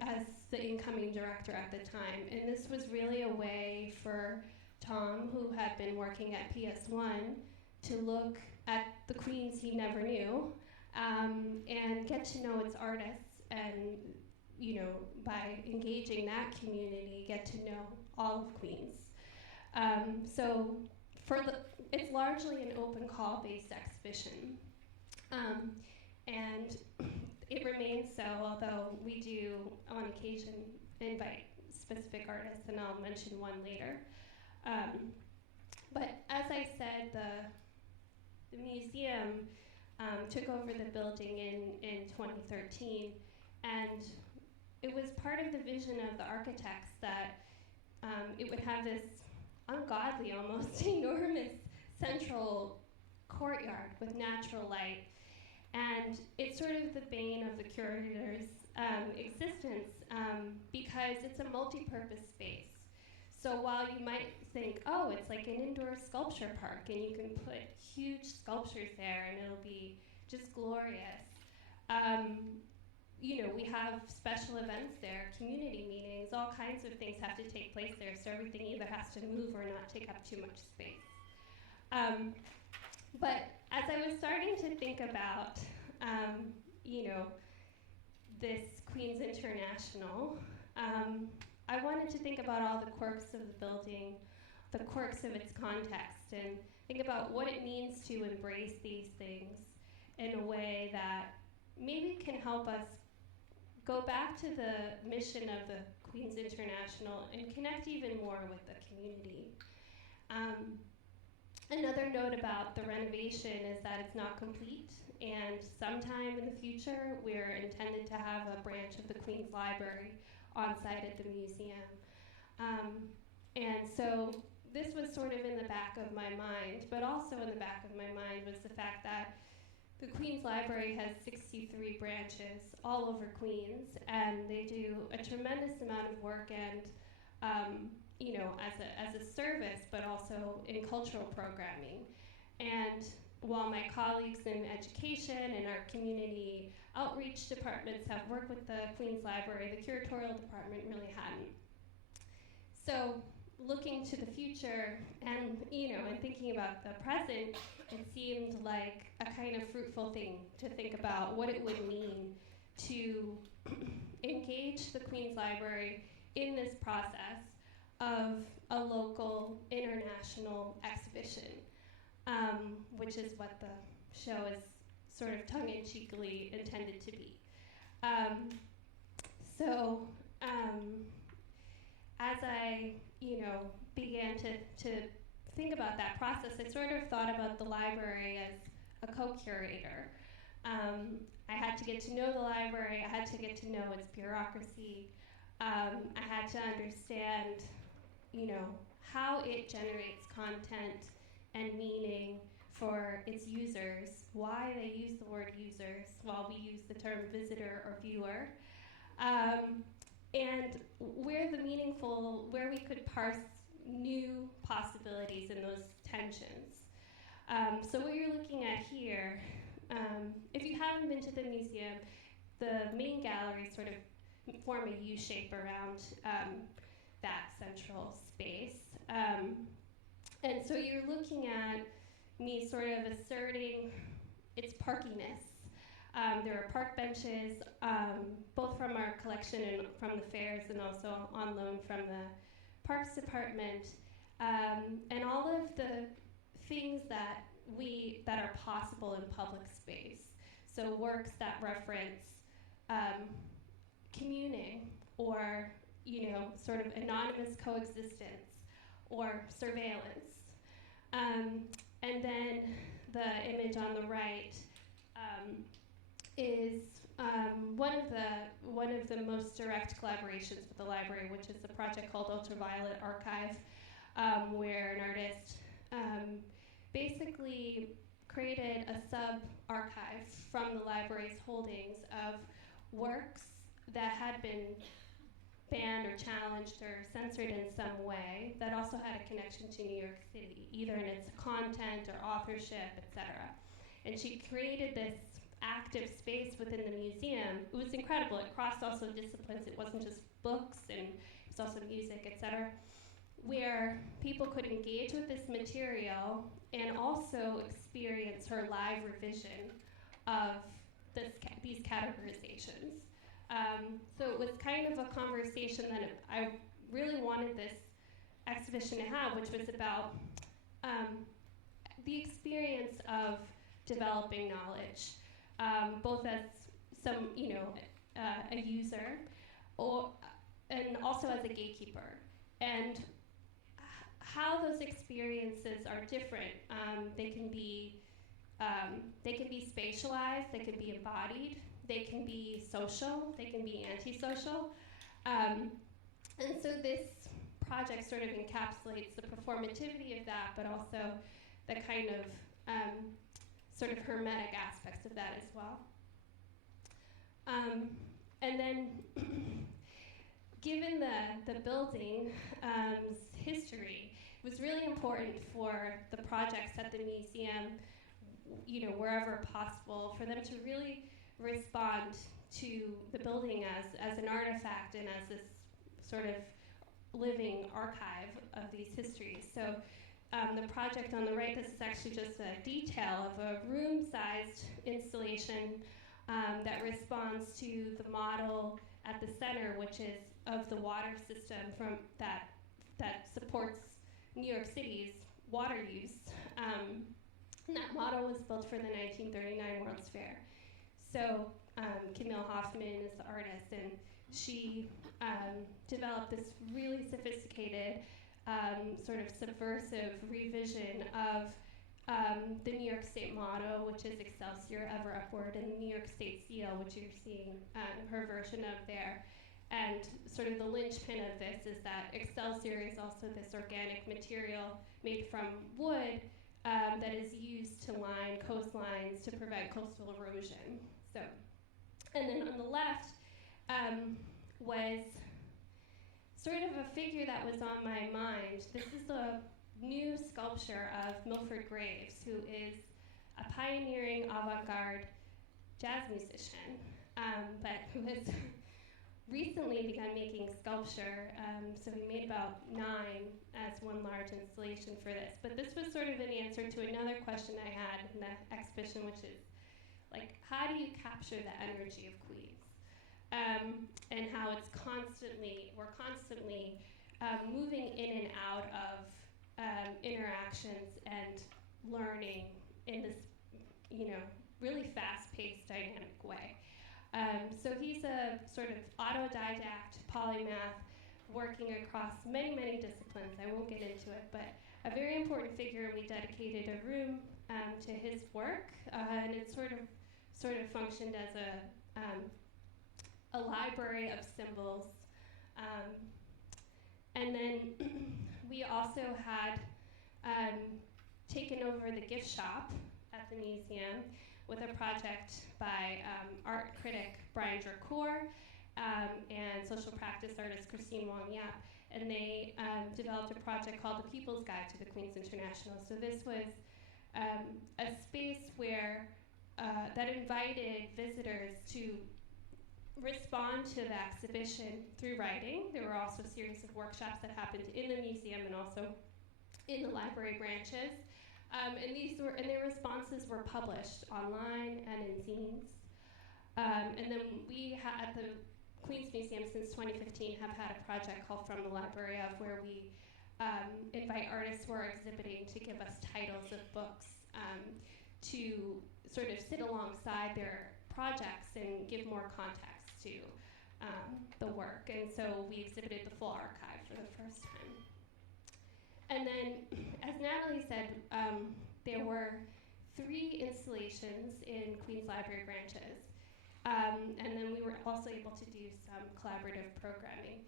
as the incoming director at the time. And this was really a way for Tom, who had been working at PS1, to look at the queens he never knew, and get to know its artists, and you know, by engaging that community, get to know all of Queens. So it's largely an open call based exhibition. And it remains so, although we do on occasion invite specific artists, and I'll mention one later. But as I said, the museum took over the building in 2013, and it was part of the vision of the architects that it would have this ungodly, almost enormous central courtyard with natural light. And it's sort of the bane of the Curators' existence because it's a multi-purpose space. So while you might think, oh, it's like an indoor sculpture park and you can put huge sculptures there and it'll be just glorious, you know, we have special events there, community meetings, all kinds of things have to take place there, so everything either has to move or not take up too much space. But as I was starting to think about, you know, this Queen's International, I wanted to think about all the quirks of the building, the quirks of its context, and think about what it means to embrace these things in a way that maybe can help us go back to the mission of the Queens International and connect even more with the community. Another note about the renovation is that it's not complete, and sometime in the future we're intended to have a branch of the Queens Library on site at the museum. And so this was sort of in the back of my mind, but also in the back of my mind was the fact that the Queens Library has 63 branches all over Queens, and they do a tremendous amount of work and you know, as a service, but also in cultural programming. And while my colleagues in education and our community outreach departments have worked with the Queens Library, the Curatorial department really hadn't. So looking to the future and, you know, and thinking about the present, it seemed like a kind of fruitful thing to think about what it would mean to engage the Queens Library in this process of a local international exhibition, which is what the show is sort of tongue-in-cheekily intended to be. As I, you know, began to think about that process, I sort of thought about the library as a co-curator. I had to get to know the library, I had to get to know its bureaucracy, I had to understand, you know, how it generates content and meaning for its users, why they use the word users while we use the term visitor or viewer, and where we could parse new possibilities in those tensions. So what you're looking at here, if you haven't been to the museum, the main galleries sort of form a U shape around that central space. And so you're looking at me sort of asserting its parkiness. There are park benches, both from our collection and from the fairs, and also on loan from the Parks Department, and all of the things that are possible in public space. So works that reference communing, or, you know, sort of anonymous coexistence or surveillance. And then the image on the right is one of the most direct collaborations with the library, which is a project called Ultraviolet Archives, where an artist basically created a sub-archive from the library's holdings of works that had been banned or challenged or censored in some way that also had a connection to New York City, either in its content or authorship, etc. And she created this active space within the museum. It was incredible. It crossed also disciplines. It wasn't just books, and it was also music, etc., where people could engage with this material and also experience her live revision of these categorizations. So it was kind of a conversation that I really wanted this exhibition to have, which was about the experience of developing knowledge, both as some, you know, a user, and also as a gatekeeper, and how those experiences are different. They can be spatialized, they can be embodied, they can be social, they can be antisocial. And so this project sort of encapsulates the performativity of that, but also the kind of sort of hermetic aspects of that as well. And then, given the building's history, it was really important for the projects at the museum, you know, wherever possible, for them to really respond to the building as an artifact and as this sort of living archive of these histories. So the project on the right, this is actually just a detail of a room-sized installation that responds to the model at the center, which is of the water system from that supports New York City's water use. And that model was built for the 1939 World's Fair. So Camille Hoffman is the artist, and she developed this really sophisticated, sort of subversive revision of the New York State motto, which is Excelsior, ever upward, and the New York State seal, which you're seeing her version of there. And sort of the linchpin of this is that Excelsior is also this organic material made from wood that is used to line coastlines to prevent coastal erosion. So, and then on the left was sort of a figure that was on my mind. This is a new sculpture of Milford Graves, who is a pioneering avant-garde jazz musician, but who has recently begun making sculpture. So we made about 9 as one large installation for this. But this was sort of an answer to another question I had in the exhibition, which is, like, how do you capture the energy of Queens? And how it's we're constantly moving in and out of interactions and learning in this, really fast-paced, dynamic way. So he's a sort of autodidact polymath working across many, many disciplines. I won't get into it, but a very important figure. We dedicated a room to his work, and it sort of functioned as a library of symbols. And then we also had taken over the gift shop at the museum with a project by art critic Brian Jercourt and social practice artist Christine Wong Yap. And they developed a project called The People's Guide to the Queens International. So this was a space where that invited visitors to respond to the exhibition through writing. There were also a series of workshops that happened in the museum and also in the library branches. And their responses were published online and in zines. And then we at the Queens Museum since 2015 have had a project called From the Library Of, where we invite artists who are exhibiting to give us titles of books to sort of sit alongside their projects and give more context to the work. And so we exhibited the full archive for the first time. And then, as Natalie said, there were 3 installations in Queens Library branches. And then we were also able to do some collaborative programming.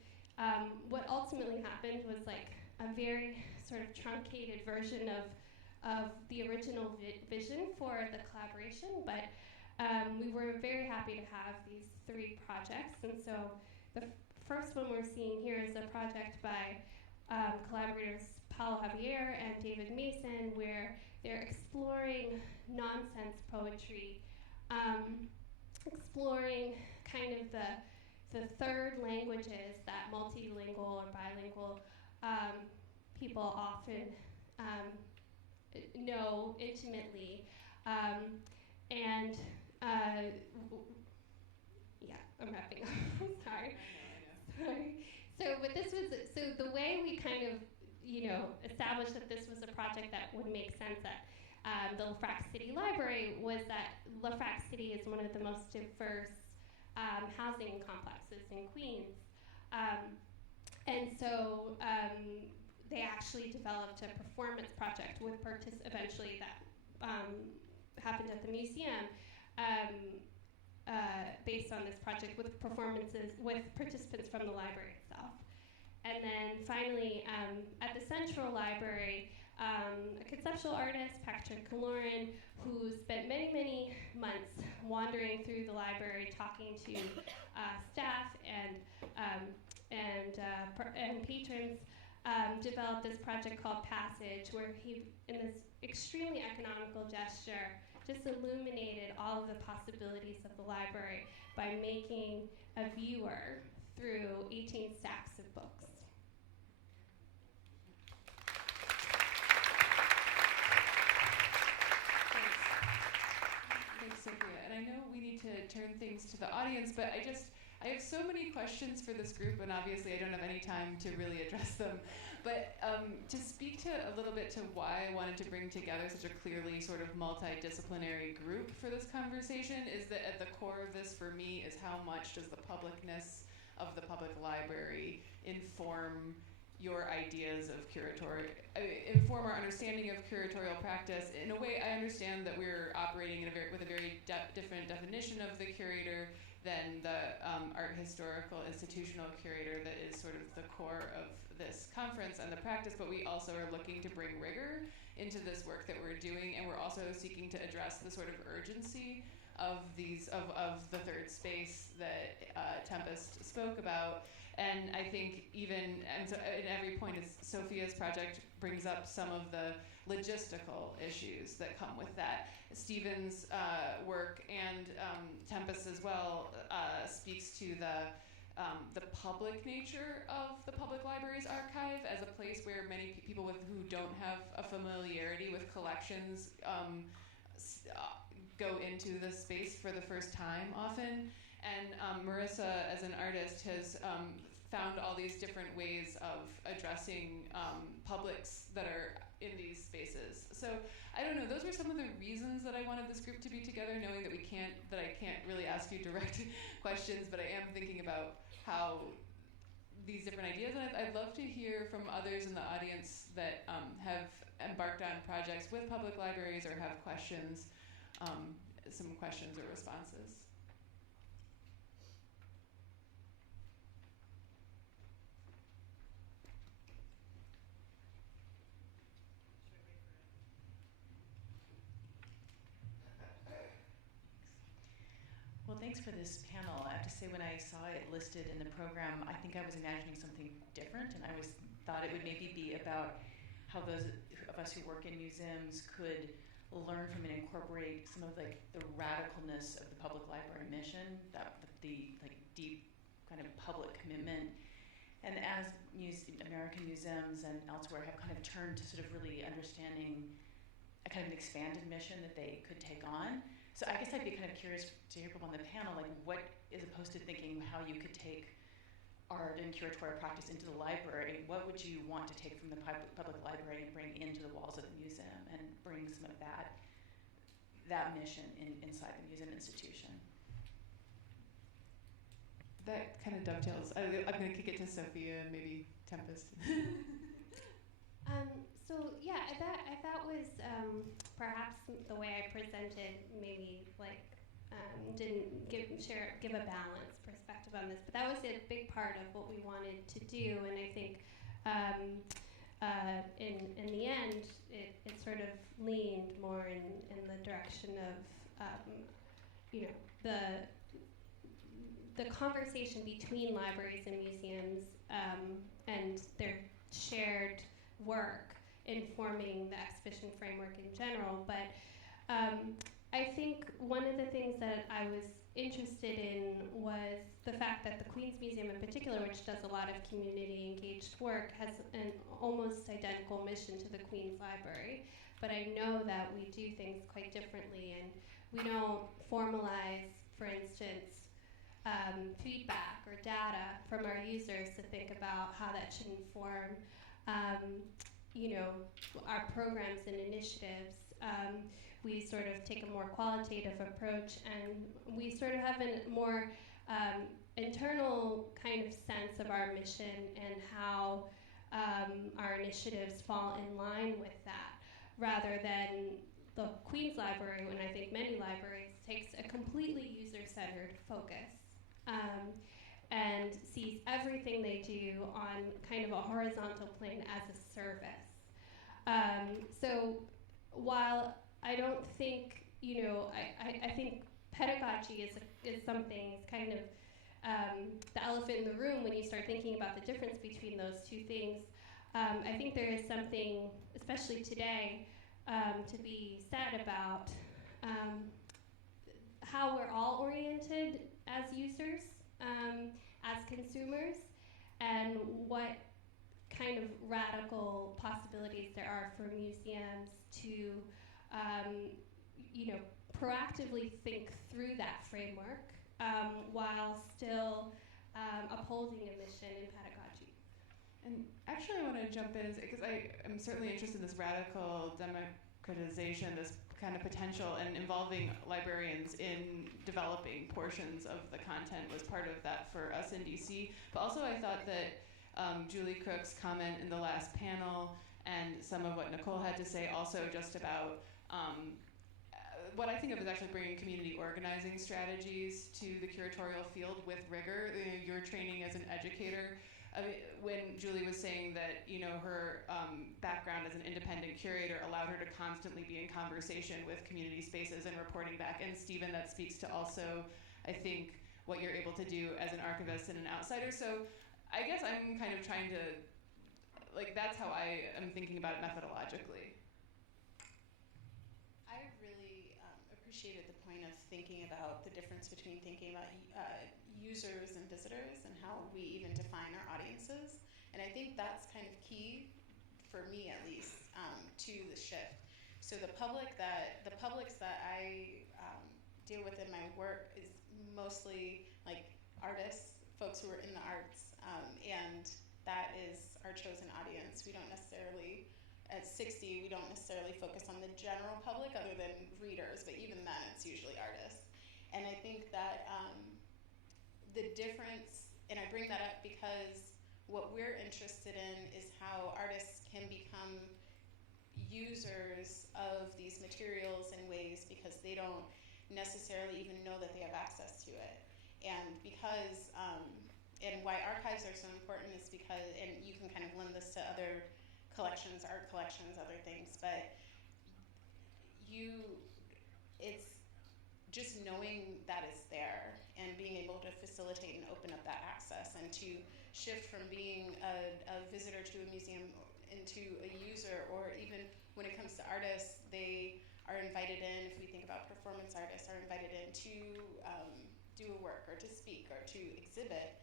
What ultimately happened was like a very sort of truncated version of the original vision for the collaboration, but we were very happy to have these 3 projects. And so the first one we're seeing here is a project by collaborators Paulo Javier and David Mason, where they're exploring nonsense poetry, exploring kind of the third languages that multilingual or bilingual people often know intimately. I'm wrapping up. Sorry. So the way we kind of, established that this was a project that would make sense at the LaFrac City Library was that LaFrac City is one of the most diverse housing complexes in Queens. And so they actually developed a performance project with eventually that happened at the museum based on this project with performances with participants from the library itself. And then finally, at the Central Library, a conceptual artist, Patrick Lauren, who spent many, many months wandering through the library, talking to staff and patrons, developed this project called Passage, where he, in this extremely economical gesture, just illuminated all of the possibilities of the library by making a viewer through 18 stacks of books. Thanks, Sophia. And I know we need to turn things to the audience, but I have so many questions for this group, and obviously I don't have any time to really address them. But to speak to a little bit to why I wanted to bring together such a clearly sort of multidisciplinary group for this conversation is that at the core of this for me is how much does the publicness of the public library inform your ideas of inform our understanding of curatorial practice. In a way, I understand that we're operating with a very different definition of the curator than the art historical institutional curator that is sort of the core of this conference and the practice, but we also are looking to bring rigor into this work that we're doing, and we're also seeking to address the sort of urgency of the third space that Tempest spoke about. And I think so at every point, Sophia's project brings up some of the logistical issues that come with that. Stephen's work and Tempest as well speaks to the public nature of the public library's archive as a place where many people who don't have a familiarity with collections go into the space for the first time often. And Marissa, as an artist, has found all these different ways of addressing publics that are in these spaces. So I don't know, those were some of the reasons that I wanted this group to be together, knowing that I can't really ask you direct questions, but I am thinking about how these different ideas, and I'd love to hear from others in the audience that have embarked on projects with public libraries or have questions, some questions or responses. Well, thanks for this panel. I have to say, when I saw it listed in the program, I think I was imagining something different, and I thought it would maybe be about how those of us who work in museums could learn from and incorporate some of the radicalness of the public library mission, the deep kind of public commitment. And as American museums and elsewhere have kind of turned to sort of really understanding a kind of an expanded mission that they could take on. So I guess I'd be kind of curious to hear from on the panel, what, as opposed to thinking how you could take art and curatorial practice into the library, what would you want to take from the public library and bring into the walls of the museum and bring some of that mission inside the museum institution? That kind of dovetails. I'm going to kick it to Sophia and maybe Tempest. So yeah, that was perhaps the way I presented maybe didn't give a balanced perspective on this, but that was a big part of what we wanted to do, and I think in the end it sort of leaned more in the direction of the conversation between libraries and museums and their shared work informing the exhibition framework in general. But I think one of the things that I was interested in was the fact that the Queen's Museum in particular, which does a lot of community engaged work, has an almost identical mission to the Queen's Library. But I know that we do things quite differently, and we don't formalize, for instance, feedback or data from our users to think about how that should inform our programs and initiatives. We sort of take a more qualitative approach, and we sort of have a more internal kind of sense of our mission and how our initiatives fall in line with that, rather than the Queen's Library, when I think many libraries, takes a completely user-centered focus and sees everything they do on kind of a horizontal plane as a service. So while I don't think, I think pedagogy is something, it's kind of the elephant in the room when you start thinking about the difference between those two things. I think there is something, especially today, to be said about how we're all oriented as users, as consumers, and what kind of radical possibilities there are for museums to proactively think through that framework while still upholding a mission in pedagogy. And actually, I want to jump in because I am certainly interested in this radical democratization, this kind of potential, and involving librarians in developing portions of the content was part of that for us in DC. But also, I thought that Julie Crook's comment in the last panel and some of what Nicole had to say also just about what I think of as actually bringing community organizing strategies to the curatorial field with rigor. Your training as an educator. I mean, when Julie was saying that, you know, her background as an independent curator allowed her to constantly be in conversation with community spaces and reporting back. And Stephen, that speaks to also, I think, what you're able to do as an archivist and an outsider. So I guess I'm kind of trying to, like, that's how I am thinking about it methodologically. I really appreciated the point of thinking about the difference between thinking about users and visitors and how we even define our audiences. And I think that's kind of key, for me at least, to the shift. So the publics that I deal with in my work is mostly like artists, folks who are in the arts, and that is our chosen audience. We don't necessarily, at 60, we don't necessarily focus on the general public other than readers, but even then it's usually artists. And I think that the difference, and I bring that up because what we're interested in is how artists can become users of these materials in ways because they don't necessarily even know that they have access to it. And because, and why archives are so important is because, and you can kind of lend this to other collections, art collections, other things, but it's just knowing that it's there and being able to facilitate and open up that access and to shift from being a visitor to a museum into a user, or even when it comes to artists, they are invited in, if we think about performance artists, are invited in to do a work or to speak or to exhibit,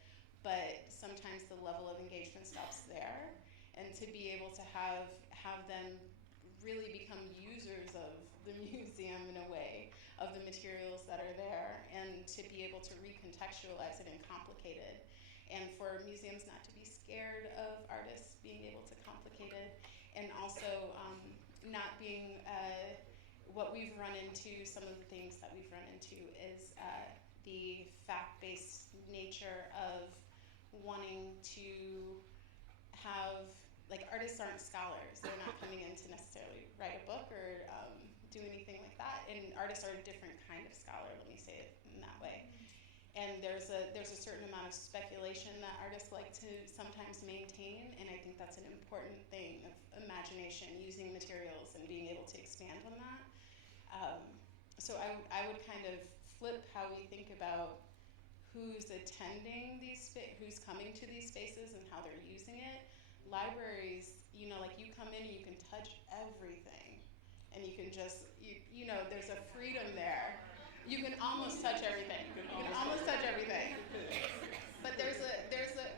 but sometimes the level of engagement stops there. And to be able to have them really become users of the museum in a way, of the materials that are there, and to be able to recontextualize it and complicate it. And for museums not to be scared of artists being able to complicate it, and also not being, what we've run into, some of the things that we've run into is the fact-based nature of wanting to have, like, artists aren't scholars. They're not coming in to necessarily write a book or do anything like that. And artists are a different kind of scholar, let me say it in that way. And there's a certain amount of speculation that artists like to sometimes maintain, and I think that's an important thing of imagination, using materials and being able to expand on that. So I would kind of flip how we think about who's attending who's coming to these spaces and how they're using it. Libraries, you know, like you come in and you can touch everything, and you can just, you know, there's a freedom there. You can almost touch everything. You can almost touch everything. But there's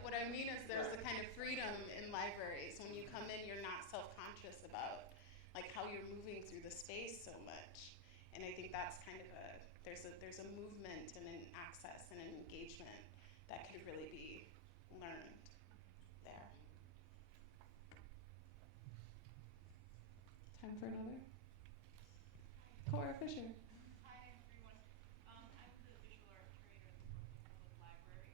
what I mean is there's a kind of freedom in libraries. When you come in, you're not self-conscious about like how you're moving through the space so much. And I think that's kind of there's a movement and an access and an engagement that could really be learned there. Time for another? Cora Fisher. Hi, everyone. I'm the visual art curator at the Brooklyn Public Library,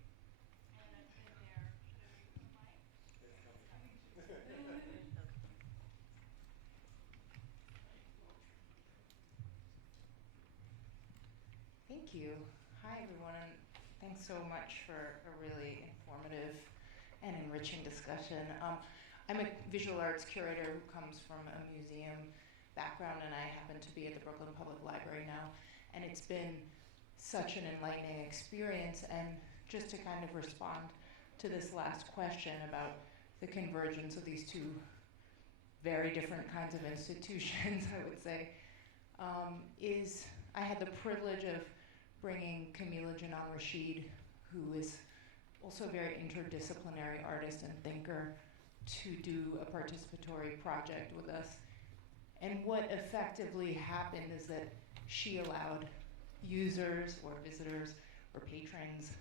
and I've been there. Should I wait for the mic? Thank you. Hi, everyone, and thanks so much for a really informative and enriching discussion. I'm a visual arts curator who comes from a museum background, and I happen to be at the Brooklyn Public Library now, and it's been such an enlightening experience. And just to kind of respond to this last question about the convergence of these two very different kinds of institutions, I would say, is I had the privilege of bringing Camille Rashid, who is also a very interdisciplinary artist and thinker, to do a participatory project with us. And what effectively happened is that she allowed users or visitors or patrons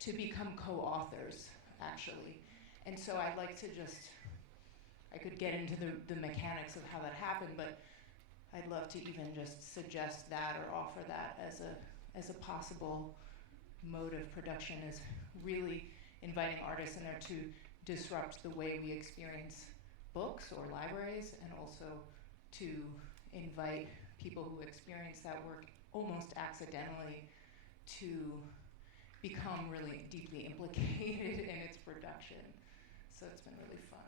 to become co-authors, actually. And so I'd like to I could get into the mechanics of how that happened, but I'd love to even just suggest that or offer that as a possible mode of production, is really inviting artists in there to disrupt the way we experience books or libraries, and also to invite people who experience that work almost accidentally to become really deeply implicated in its production. So it's been really fun.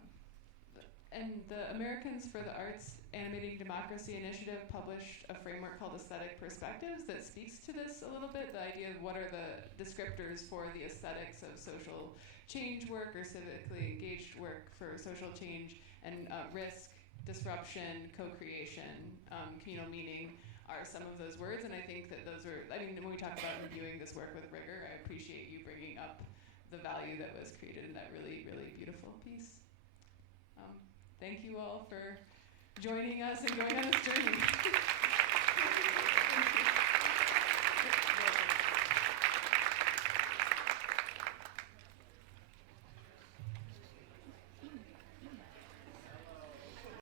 And the Americans for the Arts Animating Democracy Initiative published a framework called Aesthetic Perspectives that speaks to this a little bit, the idea of what are the descriptors for the aesthetics of social change work or civically engaged work for social change, and risk, disruption, co-creation, communal meaning are some of those words. And I think that those are, I mean, when we talk about reviewing this work with rigor, I appreciate you bringing up the value that was created in that really, really beautiful piece. Thank you all for joining us and going on this journey.